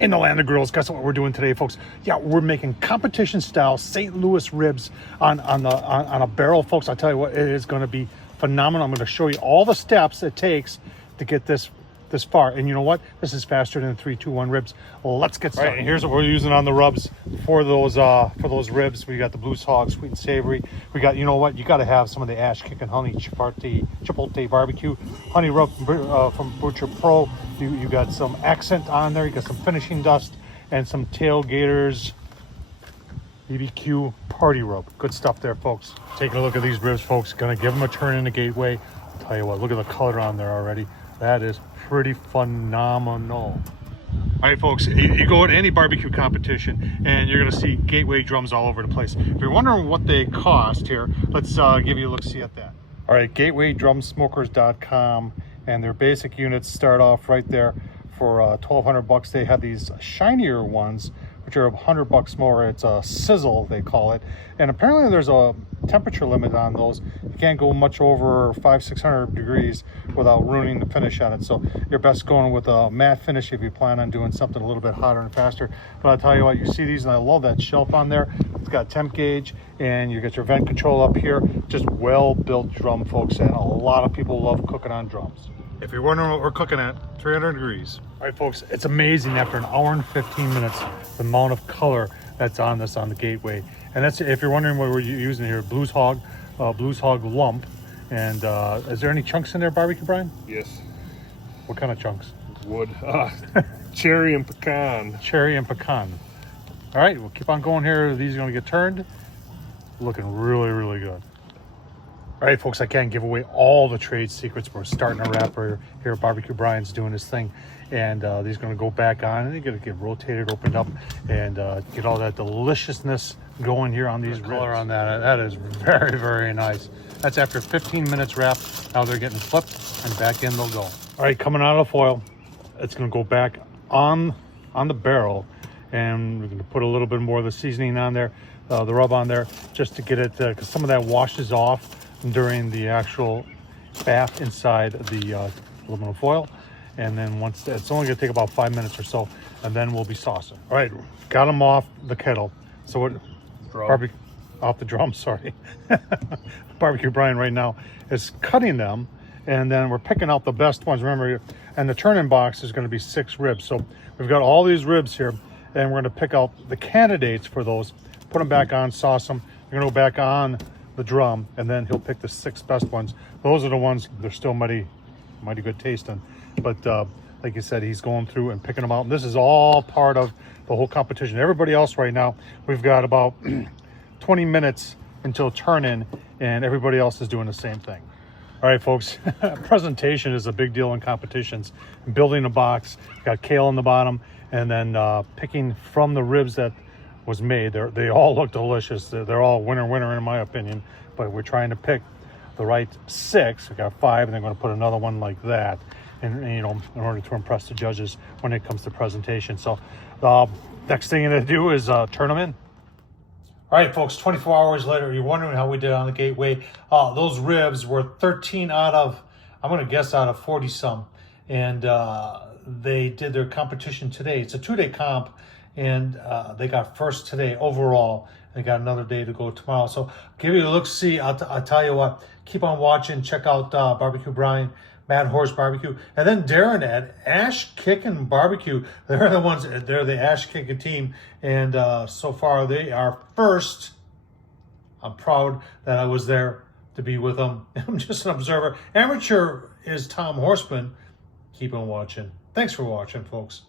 In the land of grills, guess what we're doing today, folks? Yeah, we're making competition style St. Louis ribs on a barrel, folks. I'll tell you what, it is going to be phenomenal. I'm going to show you all the steps it takes to get this far. And you know what? This is faster than 3, 2, 1 ribs. Let's get started. All right, and here's what we're using on the rubs for those ribs. We got the Blues Hog sweet and savory. We got, you know what? You got to have some of the ash kicking honey chipotle barbecue, honey rub from Butcher Pro. You got some accent on there. You got some finishing dust and some Tailgaters BBQ party rub. Good stuff there, folks. Taking a look at these ribs, folks. Gonna give them a turn in the gateway. I'll tell you what, look at the color on there already. That is pretty phenomenal. All right, folks, you go to any barbecue competition and you're gonna see gateway drums all over the place. If you're wondering what they cost here, let's give you a look-see at that. All right, gatewaydrumsmokers.com, and their basic units start off right there for $1,200. They have these shinier ones, which are $100 more. It's a sizzle, they call it. And apparently there's a temperature limit on those. You can't go much over 500-600 degrees without ruining the finish on it. So you're best going with a matte finish if you plan on doing something a little bit hotter and faster. But I'll tell you what, you see these, and I love that shelf on there. It's got temp gauge, and you got your vent control up here. Just well-built drum, folks, and a lot of people love cooking on drums. If you're wondering what we're cooking at, 300 degrees. All right, folks, it's amazing after an hour and 15 minutes, the amount of color that's on this on the gateway. And that's, if you're wondering what we're using here, Blues Hog lump. And is there any chunks in there, Barbecue Brian? Yes. What kind of chunks? Wood. Cherry and pecan. Cherry and pecan. All right, we'll keep on going here. These are going to get turned. Looking really, really good. All right, folks, I can't give away all the trade secrets. We're starting a wrapper here. Barbecue Brian's doing his thing, and these are going to go back on, and they're going to get rotated, opened up, and get all that deliciousness going here on these ribs. Color on that. That is very, very nice. That's after 15 minutes wrap. Now they're getting flipped, and back in they'll go. All right, coming out of the foil, it's going to go back on the barrel, and we're going to put a little bit more of the seasoning on there, the rub on there, just to get it, because some of that washes off during the actual bath inside the aluminum foil. And then once it's only going to take about 5 minutes or so, and then we'll be saucing. All right, got them off the kettle. So what? Off the drum, sorry. Barbecue Brian right now is cutting them, and then we're picking out the best ones. Remember, and the turn-in box is going to be 6 ribs. So we've got all these ribs here, and we're going to pick out the candidates for those, put them back on, sauce them. We're going to go back on the drum, and then he'll pick the 6 best ones. Those are the ones they're still mighty good tasting. But like you said, he's going through and picking them out. And this is all part of the whole competition. Everybody else right now, we've got about 20 minutes until turn-in, and everybody else is doing the same thing. All right, folks, presentation is a big deal in competitions. Building a box, got kale on the bottom, and then picking from the ribs that was made. They all look delicious. They're all winner in my opinion, but we're trying to pick the right 6. We got 5, and they're going to put another one like that, and you know, in order to impress the judges when it comes to presentation. So next thing to do is turn them in. All right, folks, 24 hours later, you're wondering how we did on the gateway. Those ribs were 13 out of, I'm going to guess, out of 40 some, and they did their competition today. It's a 2-day comp, and they got first today overall. They got another day to go tomorrow. So give you a look-see. I'll tell you what, keep on watching. Check out Barbecue Brian, Mad Horse Barbecue, and then Darren at Ash Kickin' Barbecue. They're the ones, they're the Ash Kickin' team, and so far they are first. I'm proud that I was there to be with them. I'm just an observer. Amateur is Tom Horsman. Keep on watching. Thanks for watching, folks.